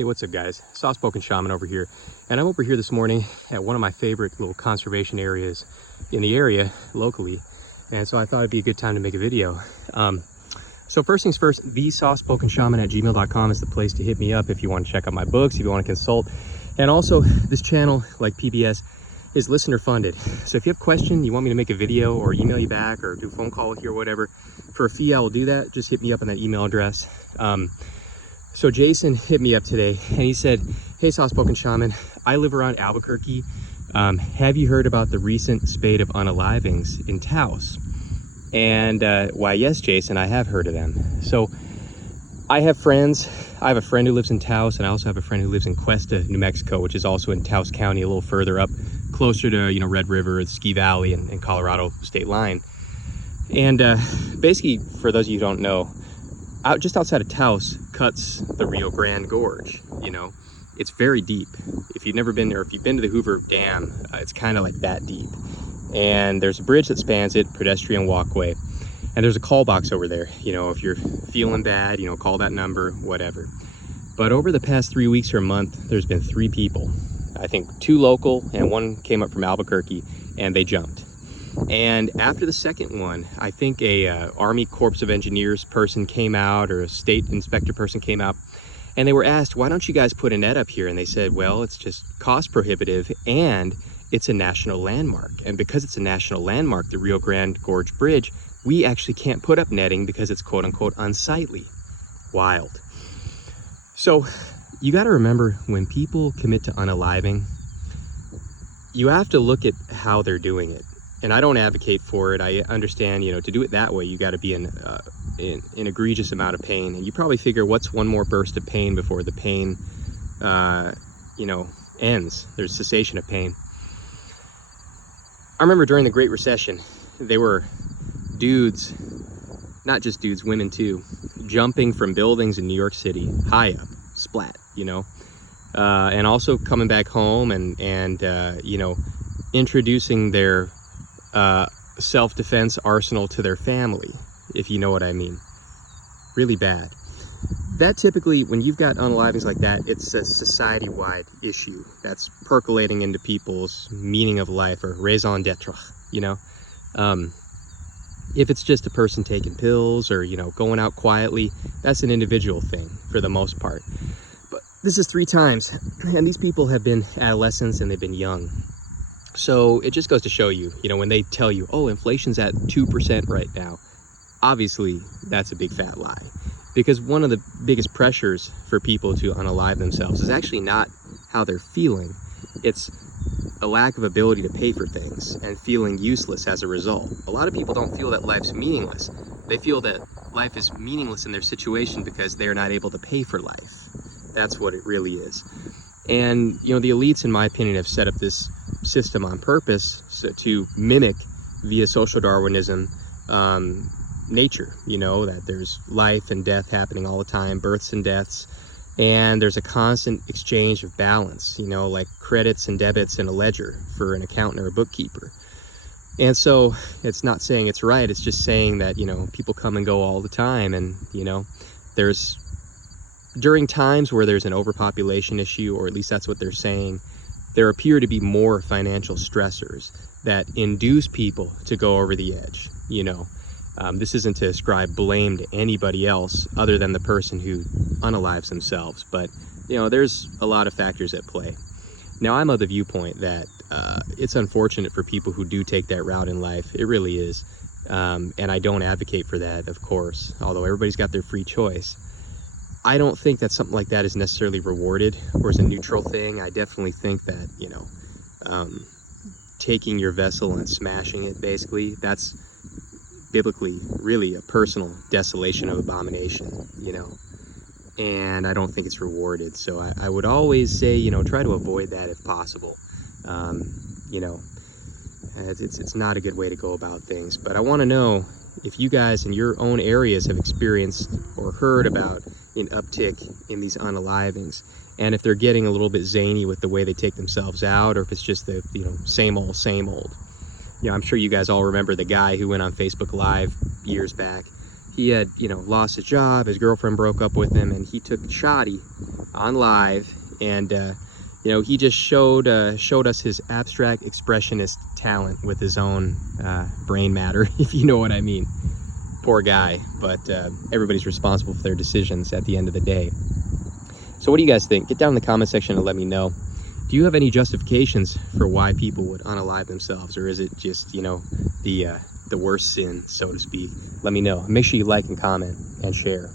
Hey, what's up guys? Soft-spoken shaman over here, and I'm over here this morning at one of my favorite little conservation areas in the area locally, and so I thought it'd be a good time to make a video. So first things first, thesoftspokenshaman@gmail.com is the place to hit me up if you want to check out my books, if you want to consult. And also, this channel, like PBS, is listener funded. So if you have a question, you want me to make a video or email you back or do a phone call with you or whatever, for a fee I will do that. Just hit me up on that email address. So Jason hit me up today and he said, hey, Soft-Spoken Shaman, I live around Albuquerque. Have you heard about the recent spate of unalivings in Taos? And why, yes, Jason, I have heard of them. So I have friends. I have a friend who lives in Taos, and I also have a friend who lives in Cuesta, New Mexico, which is also in Taos County, a little further up, closer to, Red River, the Ski Valley, and Colorado state line. And basically, for those of you who don't know, just outside of Taos cuts the Rio Grande Gorge. It's very deep. If you've never been there, if you've been to the Hoover Dam, it's kind of like that deep. And there's a bridge that spans it, pedestrian walkway, and there's a call box over there. If you're feeling bad, call that number, whatever. But over the past 3 weeks or a month, there's been 3 people. I think 2 local and 1 came up from Albuquerque, and they jumped. And after the second one, I think a Army Corps of Engineers person came out, or a state inspector person came out, and they were asked, why don't you guys put a net up here? And they said, well, it's just cost prohibitive and it's a national landmark. And because it's a national landmark, the Rio Grande Gorge Bridge, we actually can't put up netting because it's quote unquote unsightly. Wild. So you got to remember, when people commit to unaliving, you have to look at how they're doing it. And I don't advocate for it. I understand, to do it that way, you got to be in an egregious amount of pain. And you probably figure, what's one more burst of pain before the pain, ends? There's cessation of pain. I remember during the Great Recession, there were dudes, not just dudes, women too, jumping from buildings in New York City, high up, splat, and also coming back home and introducing their self-defense arsenal to their family, if you know what I mean. Really bad. That typically, when you've got unalivings like that, it's a society-wide issue that's percolating into people's meaning of life, or raison d'etre, If it's just a person taking pills or, going out quietly, that's an individual thing for the most part. But this is 3 times, and these people have been adolescents and they've been young. So it just goes to show you, when they tell you, oh, inflation's at 2% right now, obviously that's a big fat lie. Because one of the biggest pressures for people to unalive themselves is actually not how they're feeling. It's a lack of ability to pay for things and feeling useless as a result. A lot of people don't feel that life's meaningless. They feel that life is meaningless in their situation because they're not able to pay for life. That's what it really is. And, the elites, in my opinion, have set up this system on purpose to mimic, via social Darwinism, nature, that there's life and death happening all the time, births and deaths, and there's a constant exchange of balance, like credits and debits in a ledger for an accountant or a bookkeeper. And so it's not saying it's right, it's just saying that, people come and go all the time, and, there's, during times where there's an overpopulation issue, or at least that's what they're saying, there appear to be more financial stressors that induce people to go over the edge, This isn't to ascribe blame to anybody else other than the person who unalives themselves, but there's a lot of factors at play. Now, I'm of the viewpoint that it's unfortunate for people who do take that route in life. It really is, and I don't advocate for that, of course, although everybody's got their free choice. I don't think that something like that is necessarily rewarded or is a neutral thing. I definitely think that, taking your vessel and smashing it, basically, that's biblically really a personal desolation of abomination, and I don't think it's rewarded. So I would always say, try to avoid that if possible. It's not a good way to go about things. But I want to know if you guys in your own areas have experienced or heard about an uptick in these unalivings, and if they're getting a little bit zany with the way they take themselves out, or if it's just the same old. I'm sure you guys all remember the guy who went on Facebook Live years back he had, you know, lost his job, his girlfriend broke up with him, and he took shoddy on live, and you know, he just showed us his abstract expressionist talent with his own brain matter, if you know what I mean. Poor guy, but everybody's responsible for their decisions at the end of the day. So what do you guys think? Get down in the comment section and let me know. Do you have any justifications for why people would unalive themselves, or is it just, you know, the worst sin, so to speak? Let me know. Make sure you like and comment and share.